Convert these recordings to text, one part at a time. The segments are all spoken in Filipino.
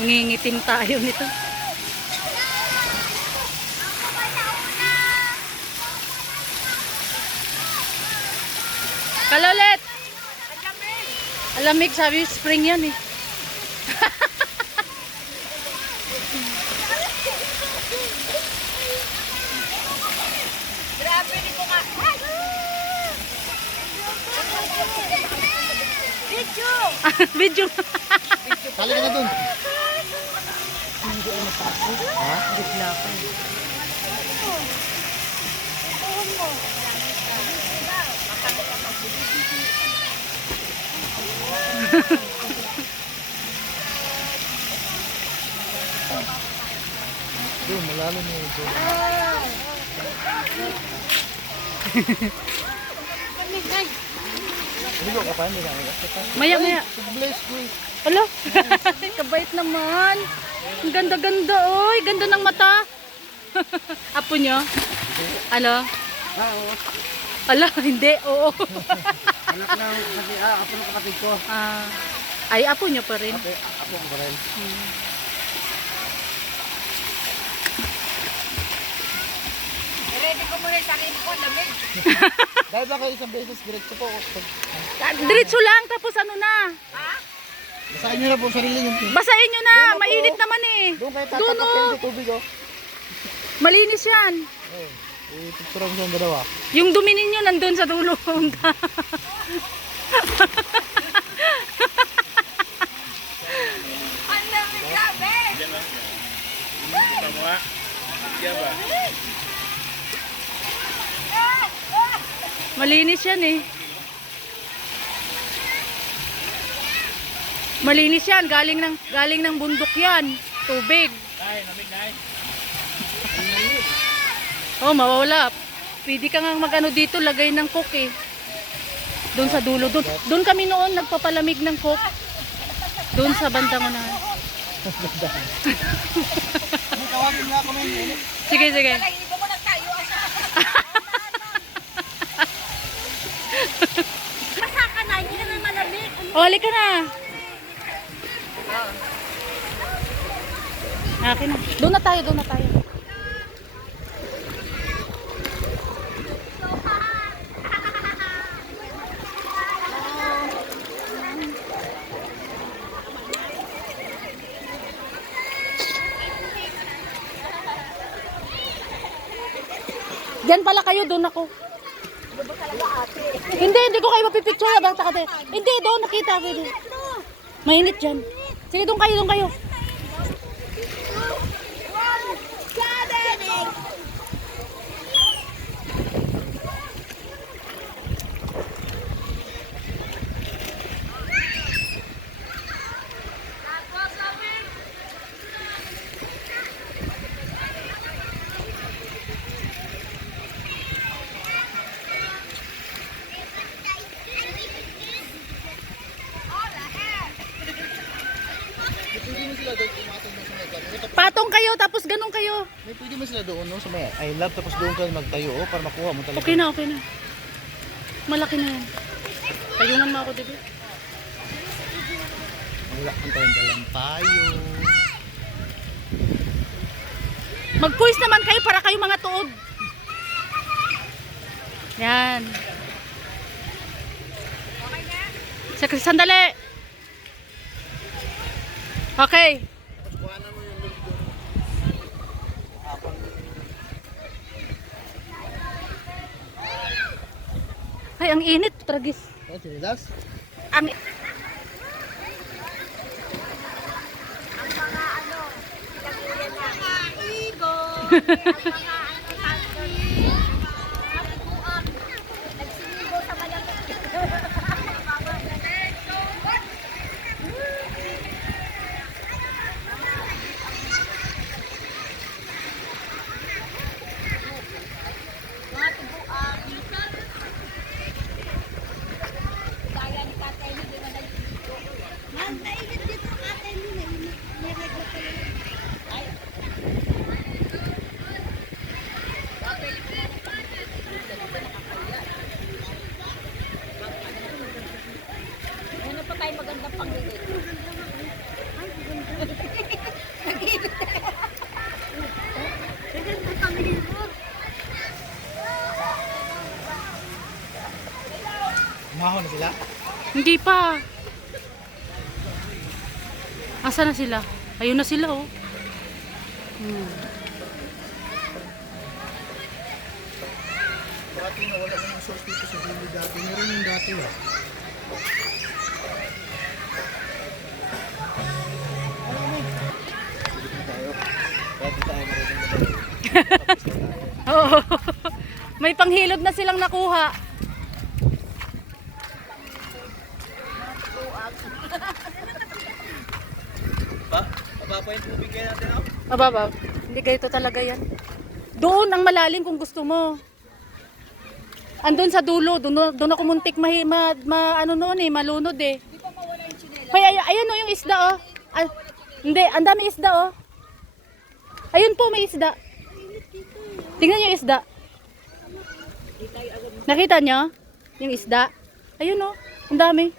Ngingitim tayo nito. Kalolet! Alamig, sabi spring yan eh. Grabe ni ko nga. Video! Video. Kali ka na dun. Ha? Bigla ko. Doon, malalim mo ito. Hindi ka pa, hindi ka. Maya, maya. Bless ko eh. Alo, kabait naman. Ang ganda-ganda, oy. Ganda ng mata. Apo nyo? Ano? Oo. Ala, hindi. Oo. Anak na, kasi ako ng kapatid ko. Ay, apo nyo pa rin. Ate, ako ang barel. Ready ko muna sa akin ko, lamig. Dahil ba kayo isang beses, diretso po. Diretso lang, tapos ano na. Basahin nyo na po sarili nyo. Basahin nyo na. Doon na po. Mainit naman eh. Doon kayo Doon, tatakap oh. kayo sa tubig oh. Malinis yan. Oh, ipicturean mo siyang dalawa. Yung dumi ninyo nandun sa dulo. Ang lamig, grabe! Malinis yan eh. Malinis yan. Galing ng bundok yan. Tubig. Oh, mawawala. Pwede ka nga mag-ano dito, lagay ng coke eh. Doon sa dulo. Doon kami noon nagpapalamig ng coke. Doon sa bandang unahan. Tawagin nga kami. Sige, sige. Wala, hindi ko nagtayo. Basa ka na, hindi naman malamig. O, halika na. Akin na. Doon na tayo, doon na tayo. Diyan pala kayo, doon ako. Hindi ko kayo mapipicture. Basta ka tayo. Hindi, doon nakita. Pwede. Mainit dyan. Sige, doon kayo, doon kayo. Pwede mo sila doon, pumatong mo sa may gano'n. Patong kayo, tapos ganun kayo. May pwede mo sila doon, no? Sa may I love, tapos doon ka magtayo, oh, para makuha mo talaga. Okay na, okay na. Malaki na yan. Tayungan mo ako, diba? Wala kang tayong dalang tayo. Mag-quiz naman kayo para kayo mga tuod. Yan. Sandali. Okay. Ay, ang init. Tragis. Oh, sinilas? Ang... Hindi pa. Asa na sila? Ayun na sila oh. Dati nawala na yung source dito sa dulo dati. Meron yung dati ah. Oo. May panghilod na silang nakuha. Mababa yung tubig kaya natin ako. Ababa, hindi ganito talaga yan. Doon ang malalim kung gusto mo. Andun sa dulo, doon ako muntik ano noon eh, malunod eh. Ayan oh, yung isda oh. Hindi, ang dami isda oh. Ayun po, may isda. Tingnan niyo yung isda. Nakita niyo? Yung isda. Ayun oh, ang dami.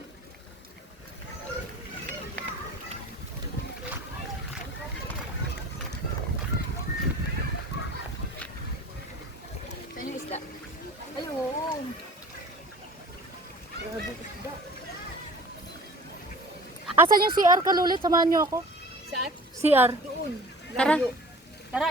Saan yung isda? Ay, oo. Asan yung CR Kalulit? Samahan niyo ako. Saan? CR. Doon. Tara. Tara,